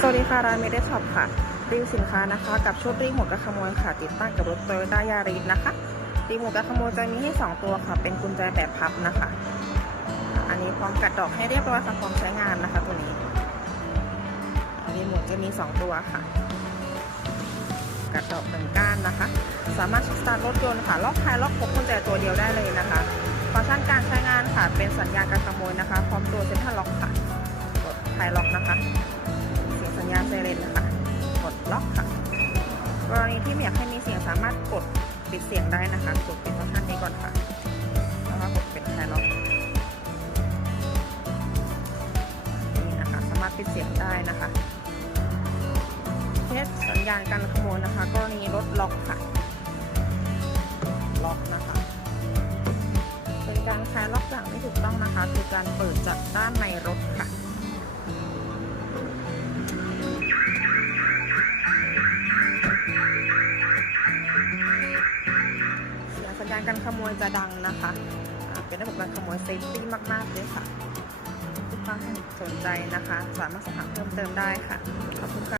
สวัสดีค่ะร้านเมเดช็อปค่ะ รีวิวสินค้านะคะ กับชุดรีโมทกระขโมยค่ะ ติดตั้งกับรถโตโยต้ายาริสนะคะ รีโมทกระขโมยจะมีให้ 2 ตัวค่ะ เป็นกุญแจแบบพับนะคะ อันนี้พร้อมกัดดอกให้เรียบร้อยค่ะพร้อมใช้งานนะคะตัวนี้รีโมทจะมี 2 ตัวค่ะ กัดดอกหนึ่งก้านนะคะ สามารถสตาร์ทรถยนต์ค่ะ ล็อกท้ายล็อกพกกุญแจตัวเดียวได้เลยนะคะฟังก์ชันการใช้งานค่ะ เป็นสัญญาณการขโมยนะคะ พร้อมตัวเซ็นทรัลล็อกค่ะกดท้ายล็อกนะคะ ญญาณไซเรนนะคะกดล็อกค่ะ กรณีที่ไม่อยากให้มีเสียงสามารถกดปิดเสียงได้นะคะ กดปิดฟังก์ชันนี้ก่อนค่ะ แล้วก็กดเป็นไทล็อกนี่นะคะ สามารถปิดเสียงได้นะคะเทสสัญญาณการขโมยนะคะ กรณีรถล็อกค่ะ ล็อกนะคะ เป็นการคลายล็อกอย่างไม่ถูกต้องนะคะ คือการเปิดจากด้านในรถค่ะ เสียงสัญญาณการขโมยจะดังนะคะ เป็นระบบการขโมยเซฟตี้มาก ๆ เลยค่ะทุกค้าสนใจนะคะ สามารถสอบถามเพิ่มเติมได้ค่ะ ขอบคุณค่ะ